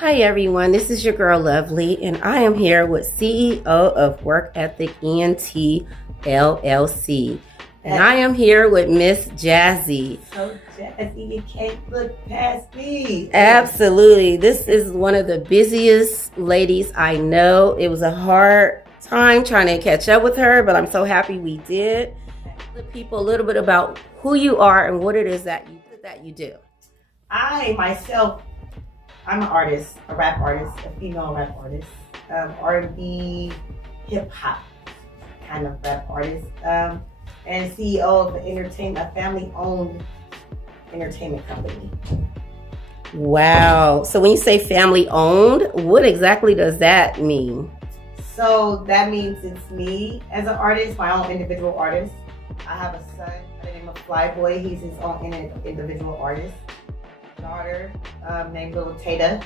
Hi everyone, this is your girl Lovely, and I am here with CEO of Work Ethik Ent LLC. And I am here with Miss Jazi. So Jazi, you can't look past me. Absolutely. This is one of the busiest ladies I know. It was a hard time trying to catch up with her, but I'm so happy we did. Tell people a little bit about who you are and what it is that you do. I'm an artist, a rap artist, a female rap artist, R&B, hip hop kind of rap artist, and CEO of a family-owned entertainment company. Wow. So when you say family-owned, what exactly does that mean? So that means it's me as an artist, my own individual artist. I have a son by the name of Flyboy. He's his own individual artist. Daughter named Little Tata.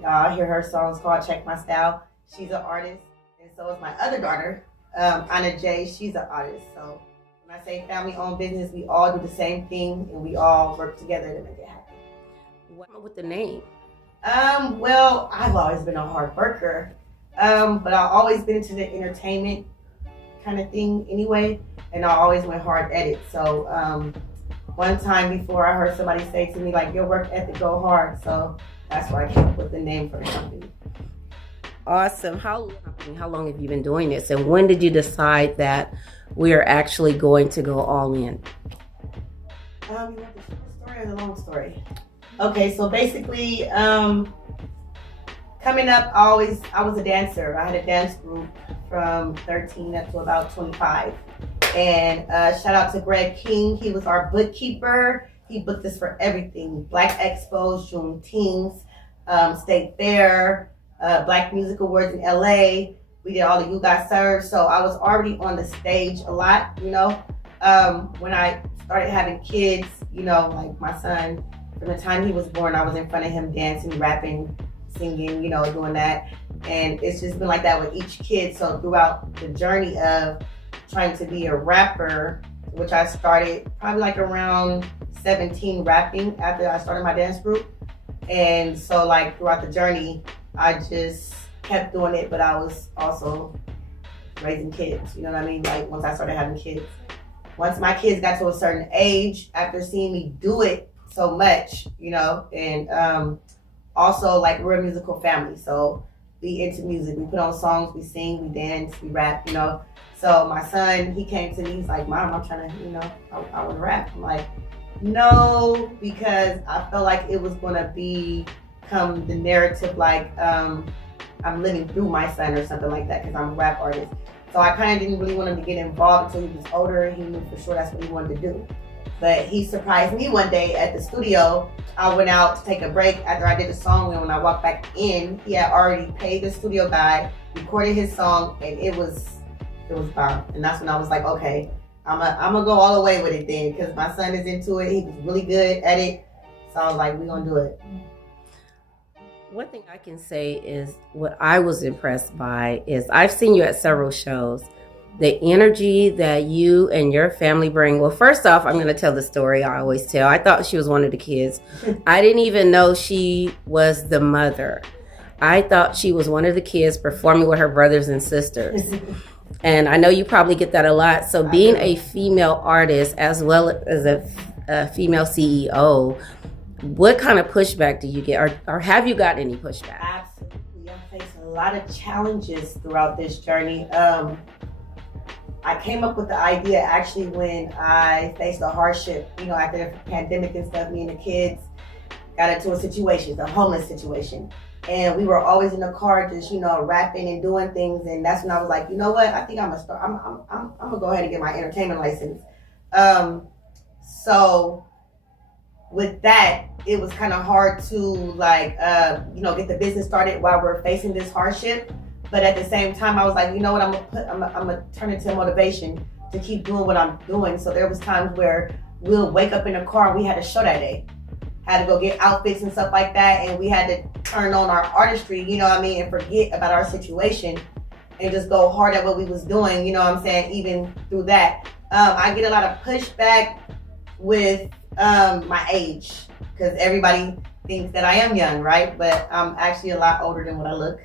Y'all hear her songs called Check My Style. She's an artist, and so is my other daughter, Anna J. She's an artist. So when I say family-owned business, we all do the same thing, and we all work together to make it happen. What with the name? Well, I've always been a hard worker, but I've always been into the entertainment kind of thing anyway, and I always went hard at it. So one time before, I heard somebody say to me, like, your work ethic go hard. So that's why I came up with the name for the company. Awesome. How long have you been doing this? And when did you decide that we are actually going to go all in? You want the short story or the long story? Okay, so basically, coming up, I was a dancer. I had a dance group from 13 up to about 25. And shout out to Greg King. He was our bookkeeper. He booked us for everything. Black Expos, Juneteenth, State Fair, Black Music Awards in LA. We did all the You Got Served. So I was already on the stage a lot, you know. When I started having kids, you know, like my son, from the time he was born, I was in front of him dancing, rapping, singing, you know, doing that. And it's just been like that with each kid. So throughout the journey of trying to be a rapper, which I started probably like around 17 rapping after I started my dance group. And so like throughout the journey, I just kept doing it, but I was also raising kids, you know what I mean? Like once I started having kids. Once my kids got to a certain age, after seeing me do it so much, you know, and also like we're a musical family. So we into music, we put on songs, we sing, we dance, we rap, you know. So my son, he came to me, he's like, Mom, I'm trying to, you know, I want to rap. I'm like, no, because I felt like it was going to become the narrative like I'm living through my son or something like that because I'm a rap artist. So I kind of didn't really want him to get involved until he was older. He knew for sure that's what he wanted to do. But he surprised me one day at the studio. I went out to take a break after I did the song, and when I walked back in, he had already paid the studio guy, recorded his song, and it was bomb. And that's when I was like, okay, I'm gonna go all the way with it then, because my son is into it. He was really good at it. So I was like, we're gonna do it. One thing I can say is what I was impressed by is I've seen you at several shows. The energy that you and your family bring. Well, first off, I'm going to tell the story I always tell. I thought she was one of the kids. I didn't even know she was the mother. I thought she was one of the kids performing with her brothers and sisters. And I know you probably get that a lot. So being a female artist as well as a female CEO, what kind of pushback do you get? Or have you got any pushback? Absolutely. I faced a lot of challenges throughout this journey. I came up with the idea actually when I faced a hardship, you know, after the pandemic and stuff. Me and the kids got into a situation, a homeless situation. And we were always in the car just, you know, rapping and doing things. And that's when I was like, you know what? I think I'm gonna go ahead and get my entertainment license. So with that, it was kind of hard to like, you know, get the business started while we're facing this hardship. But at the same time, I was like, you know what? I'm gonna turn it to motivation to keep doing what I'm doing. So there was times where we'll wake up in the car and we had a show that day. Had to go get outfits and stuff like that, and we had to turn on our artistry, you know what I mean, and forget about our situation and just go hard at what we was doing, you know what I'm saying, even through that. I get a lot of pushback with my age, because everybody thinks that I am young, right? But I'm actually a lot older than what I look.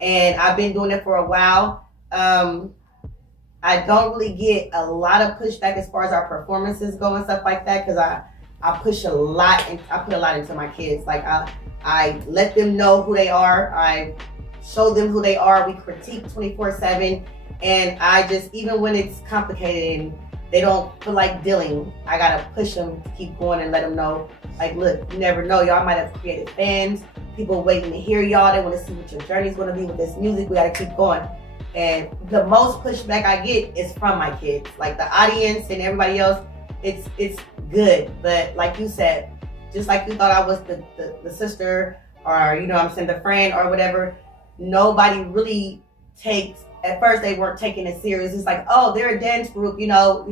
And I've been doing it for a while. I don't really get a lot of pushback as far as our performances go and stuff like that, because I push a lot and I put a lot into my kids. Like I let them know who they are. I show them who they are. We critique 24/7. And I just, even when it's complicated and they don't feel like dealing, I gotta push them to keep going and let them know, like, look, you never know. Y'all might have created fans, people waiting to hear y'all. They want to see what your journey's gonna be with this music. We gotta keep going. And the most pushback I get is from my kids. Like the audience and everybody else, it's good. But like you said, just like you thought I was the sister, or you know what I'm saying, the friend or whatever, nobody really takes, at first they weren't taking it serious. It's like, oh, they're a dance group, you know,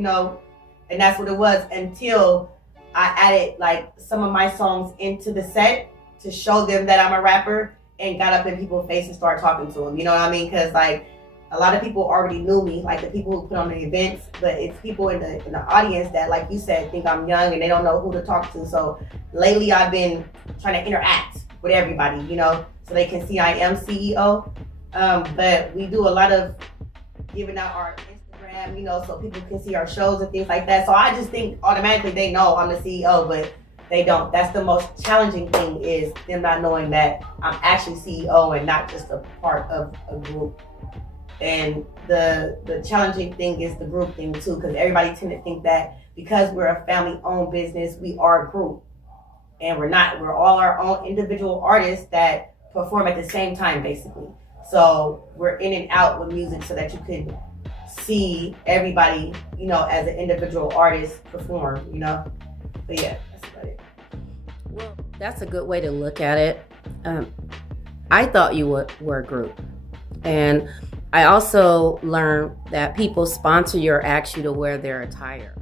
and that's what it was, until I added like some of my songs into the set to show them that I'm a rapper, and got up in people's face and started talking to them. You know what I mean? Because like a lot of people already knew me, like the people who put on the events, but it's people in the audience that, like you said, think I'm young and they don't know who to talk to. So lately I've been trying to interact with everybody, so they can see I am CEO. But we do a lot of giving out our Instagram, so people can see our shows and things like that. So I just think automatically they know I'm the CEO, but they don't. That's the most challenging thing, is them not knowing that I'm actually CEO and not just a part of a group. And the challenging thing is the group thing too, because everybody tend to think that because we're a family-owned business, we are a group. And we're not. We're all our own individual artists that perform at the same time, basically. So we're in and out with music so that you can see everybody, as an individual artist perform, But yeah, that's about it. Well, that's a good way to look at it. I thought you were a group. And I also learned that people sponsor you or ask you to wear their attire.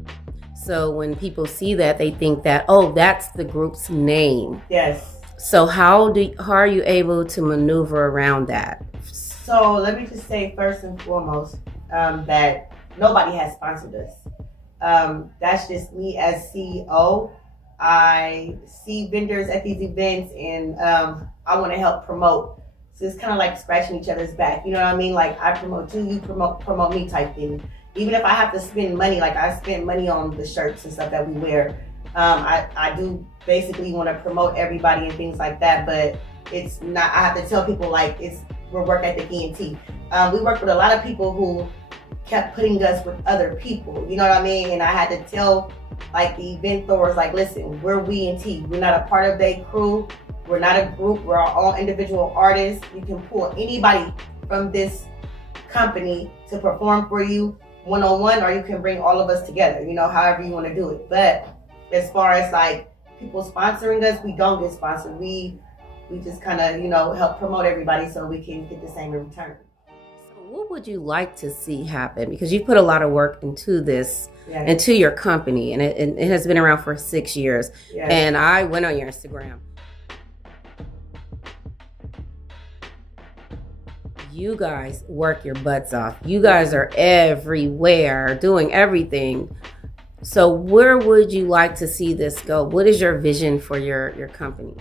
So when people see that, they think that, oh, that's the group's name. Yes. So how are you able to maneuver around that? So let me just say first and foremost that nobody has sponsored us. That's just me as CEO. I see vendors at these events and I want to help promote. So it's kind of like scratching each other's back. You know what I mean? Like I promote you promote me type thing. Even if I have to spend money, like I spend money on the shirts and stuff that we wear. I do basically want to promote everybody and things like that, but it's not, I have to tell people like we're Work Ethik Ent. We work with a lot of people who kept putting us with other people, you know what I mean? And I had to tell like the event throwers, like, listen, we're We&T. We're not a part of their crew. We're not a group. We're our own individual artists. You can pull anybody from this company to perform for you one-on-one, or you can bring all of us together, however you want to do it. But as far as like people sponsoring us, we don't get sponsored. We just kind of, help promote everybody so we can get the same in return. So what would you like to see happen? Because you put a lot of work into this, yes, into your company, and it has been around for 6 years. Yes. And I went on your Instagram. You guys work your butts off. You guys are everywhere doing everything. So where would you like to see this go? What is your vision for your company?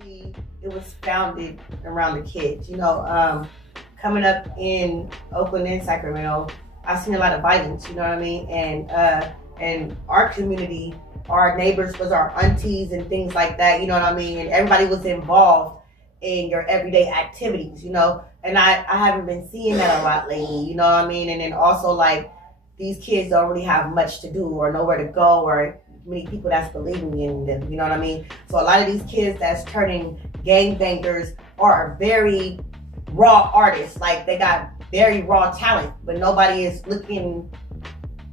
It was founded around the kids. Coming up in Oakland and Sacramento, I've seen a lot of violence, you know what I mean? And our community, our neighbors was our aunties and things like that, you know what I mean? And everybody was involved in your everyday activities, and I haven't been seeing that a lot lately, you know what I mean? And then also like these kids don't really have much to do or nowhere to go or many people that's believing in them, you know what I mean? So a lot of these kids that's turning gangbangers are very raw artists, like they got very raw talent, but nobody is looking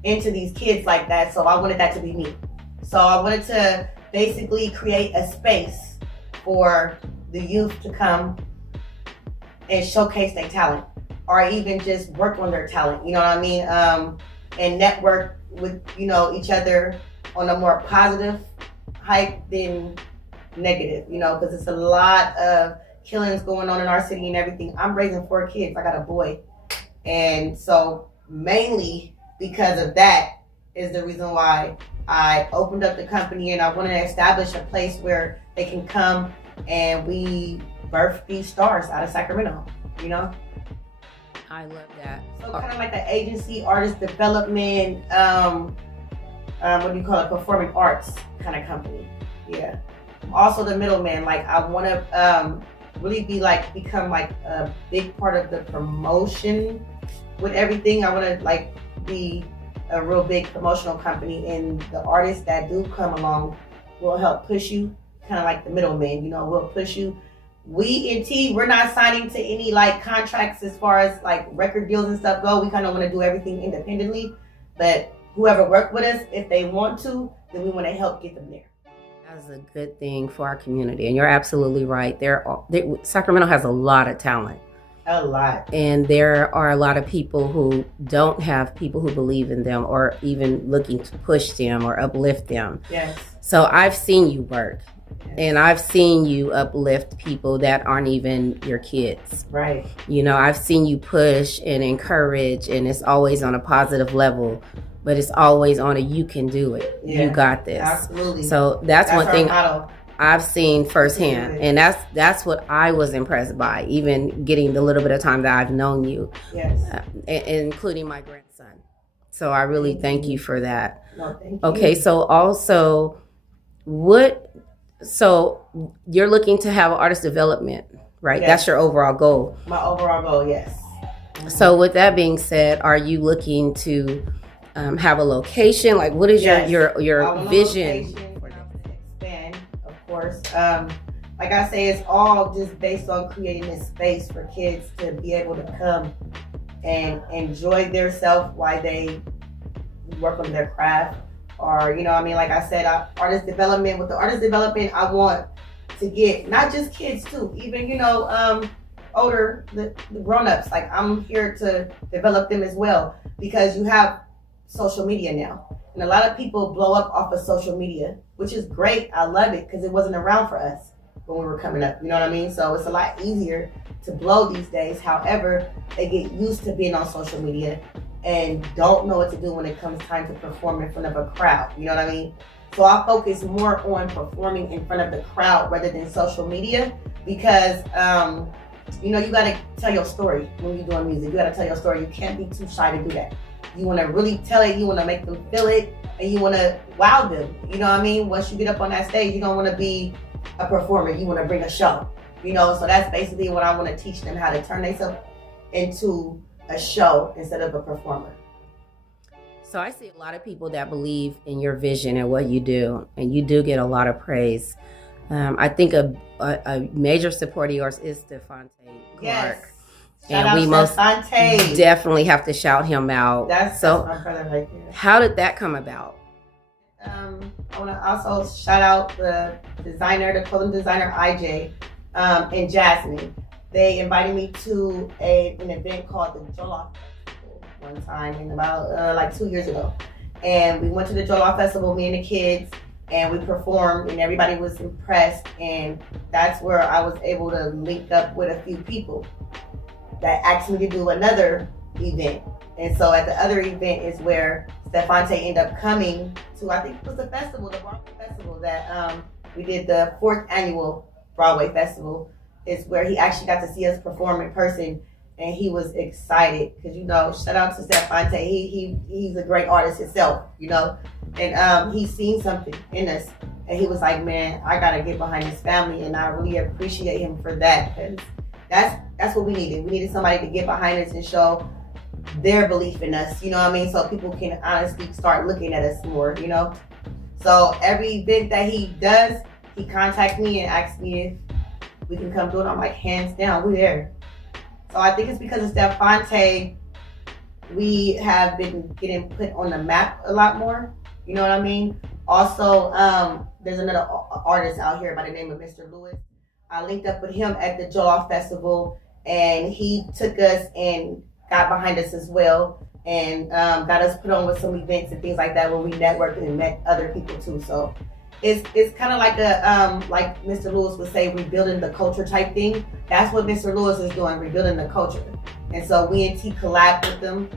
into these kids like that. So I wanted that to be me. So I wanted to basically create a space for the youth to come and showcase their talent, or even just work on their talent, you know what I mean? And network with, each other on a more positive hype than negative, because it's a lot of killings going on in our city and everything. I'm raising 4 kids. I got a boy. And so mainly because of that, is the reason why I opened up the company, and I want to establish a place where they can come and we birth these stars out of Sacramento, you know? I love that. So kind of like an agency, artist development, what do you call it, performing arts kind of company. Yeah. Also the middleman, like I want to really become like a big part of the promotion with everything. I want to like be a real big promotional company, and the artists that do come along will help push you, kind of like the middleman, you know, will push you. We in T, we're not signing to any like contracts as far as like record deals and stuff go. We kind of want to do everything independently, but whoever work with us, if they want to, then we want to help get them there. That's a good thing for our community, and you're absolutely right. Sacramento has a lot of talent. A lot. And there are a lot of people who don't have people who believe in them or even looking to push them or uplift them. Yes. So I've seen you work. Yes. And I've seen you uplift people that aren't even your kids. Right. You know, I've seen you push and encourage, and it's always on a positive level, but it's always on a you can do it. Yeah, you got this. Absolutely. So that's one thing motto. I've seen firsthand, and that's what I was impressed by, even getting the little bit of time that I've known you. Yes. Including my grandson. So I really thank you for that. No, thank you. Okay, so also, so you're looking to have artist development, right? Yes. That's your overall goal. My overall goal, yes. So with that being said, are you looking to have a location? Like, what is your vision? Expand, of course. Like I say, it's all just based on creating this space for kids to be able to come and enjoy their self while they work on their craft. Or, you know, I mean, like I said, artist development. With the artist development, I want to get not just kids too, even, you know, older, the grown-ups. Like, I'm here to develop them as well, because you have social media now. And a lot of people blow up off of social media, which is great. I love it, because it wasn't around for us when we were coming up. You know what I mean? So it's a lot easier to blow these days. However, they get used to being on social media and don't know what to do when it comes time to perform in front of a crowd. You know what I mean? So I focus more on performing in front of the crowd rather than social media, because you know, you gotta tell your story when you're doing music. You gotta tell your story. You can't be too shy to do that. You wanna really tell it, you wanna make them feel it, and you wanna wow them. You know what I mean? Once you get up on that stage, you don't wanna be a performer, you wanna bring a show. You know, so that's basically what I wanna teach them, how to turn themselves into a show instead of a performer. So I see a lot of people that believe in your vision and what you do, and you do get a lot of praise. I think a major support of yours is Stefante Clark. Yes. And we most definitely have to shout him out. That's my brother right there. How did that come about? I want to also shout out the clothing designer IJ and Jazi. They invited me to an event called the Jollof Festival one time, in about like 2 years ago. And we went to the Jollof Festival, me and the kids, and we performed, and everybody was impressed. And that's where I was able to link up with a few people that asked me to do another event. And so at the other event is where Stefante ended up coming to, I think it was the festival, the Broadway Festival that we did, the 4th annual Broadway Festival, is where he actually got to see us perform in person. And he was excited, because, you know, shout out to Stefante. He's a great artist himself, you know, and he's seen something in us. And he was like, man, I got to get behind this family. And I really appreciate him for that, because that's what we needed. We needed somebody to get behind us and show their belief in us, you know what I mean? So people can honestly start looking at us more, you know? So every event that he does, he contacts me and asks me if we can come do it. I'm like, hands down, we're there. So I think it's because of Stefante, we have been getting put on the map a lot more, you know what I mean? Also, there's another artist out here by the name of Mr. Lewis. I linked up with him at the Jollof Festival, and he took us and got behind us as well, and got us put on with some events and things like that, where we networked and met other people too. So it's kind of like a like Mr. Lewis would say, rebuilding the culture type thing. That's what Mr. Lewis is doing, rebuilding the culture. And so we and T collabed with them,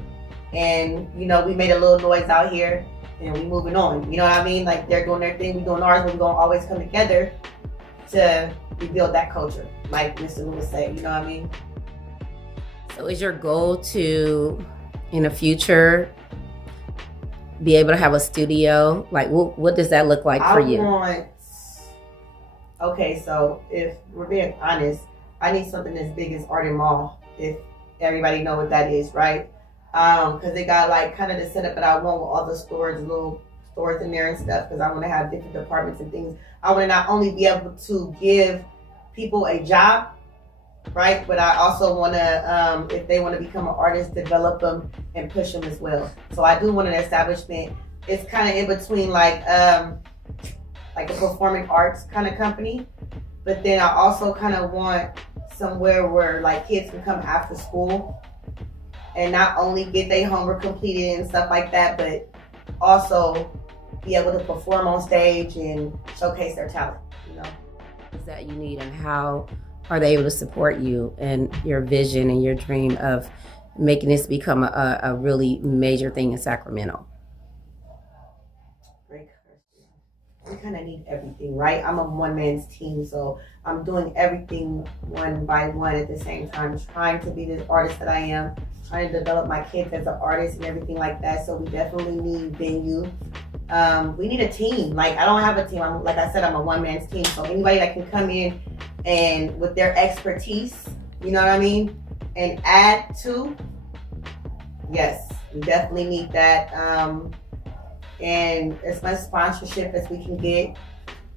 and you know, we made a little noise out here, and we moving on. You know what I mean? Like they're doing their thing, we doing ours, but we gonna always come together to rebuild that culture, like Mr. Lewis said. You know what I mean? So is your goal to, in the future, be able to have a studio? Like, what does that look like for you? Okay, so if we're being honest, I need something as big as Art and Mall, if everybody know what that is, right? Because they got like kind of the setup that I want with all the stores, little stores in there and stuff, because I want to have different departments and things. I want to not only be able to give people a job, right, but I also want to, if they want to become an artist, develop them and push them as well. So I do want an establishment. It's kind of in between like a performing arts kind of company, but then I also kind of want somewhere where like kids can come after school and not only get their homework completed and stuff like that, but also be able to perform on stage and showcase their talent, you know. That you need, and how are they able to support you and your vision and your dream of making this become a really major thing in Sacramento? Great question. We kind of need everything, right? I'm a one-man's team, so I'm doing everything one by one at the same time, trying to be the artist that I am, trying to develop my kids as an artist and everything like that. So we definitely need venue. We need a team. Like I don't have a team. Like I said, I'm a one-man's team. So anybody that can come in and with their expertise, you know what I mean, and add to, yes, we definitely need that. And as much sponsorship as we can get,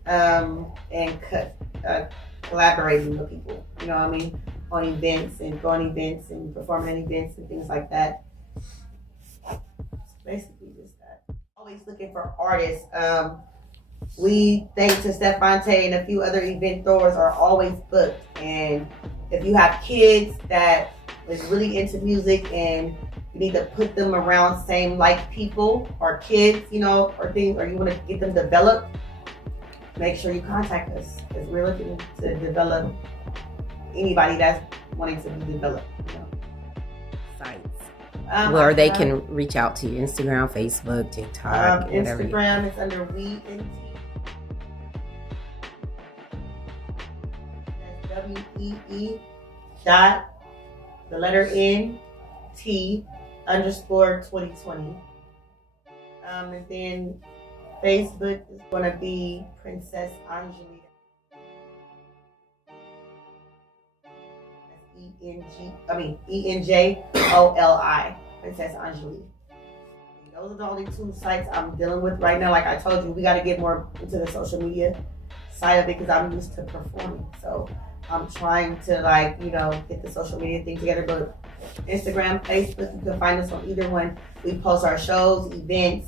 and collaborating with people, you know what I mean, on events and going events and performing events and things like that. Basically just that. Always looking for artists. We, thanks to Stephante and a few other event throwers, are always booked. And if you have kids that is really into music and you need to put them around same like people or kids, you know, or things, or you want to get them developed, make sure you contact us, because we're looking to develop anybody that's wanting to be developed, you know. Sites where they can reach out to you: Instagram, Facebook, TikTok, whatever. Instagram is under We Ent. That's WEE dot the letter N T _ 2020. And then Facebook is going to be Princess Angelita. ENJOLI, Princess Angelita. Those are the only two sites I'm dealing with right now. Like I told you, we got to get more into the social media side of it because I'm used to performing. So I'm trying to, like, you know, get the social media thing together. But Instagram, Facebook, you can find us on either one. We post our shows, events,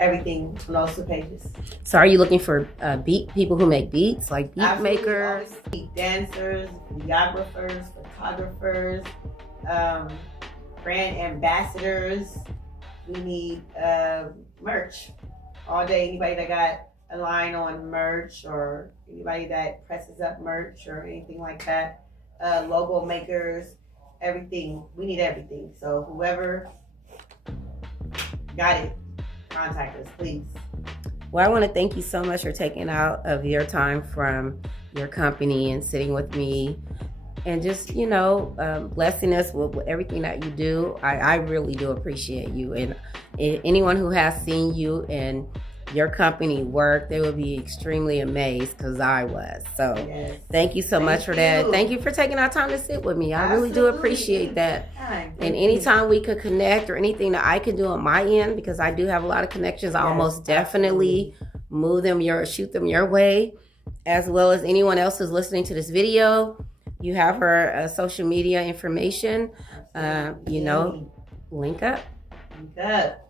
everything on those two pages. So are you looking for beat people who make beats, like beat Absolutely. makers? Beat dancers, videographers, photographers, brand ambassadors. We need merch all day. Anybody that got a line on merch, or anybody that presses up merch or anything like that. Logo makers, everything. We need everything. So whoever got it, contact us, please. Well, I want to thank you so much for taking out of your time from your company and sitting with me and just, you know, blessing us with everything that you do. I really do appreciate you. And anyone who has seen you and your company work, they will be extremely amazed, because I was. So yes. Thank you so much for that. Thank you for taking our time to sit with me. I really do appreciate that. And anytime we could connect or anything that I can do on my end, because I do have a lot of connections, I almost definitely shoot them your way, as well as anyone else who's listening to this video. You have her social media information. You know, link up. Link up.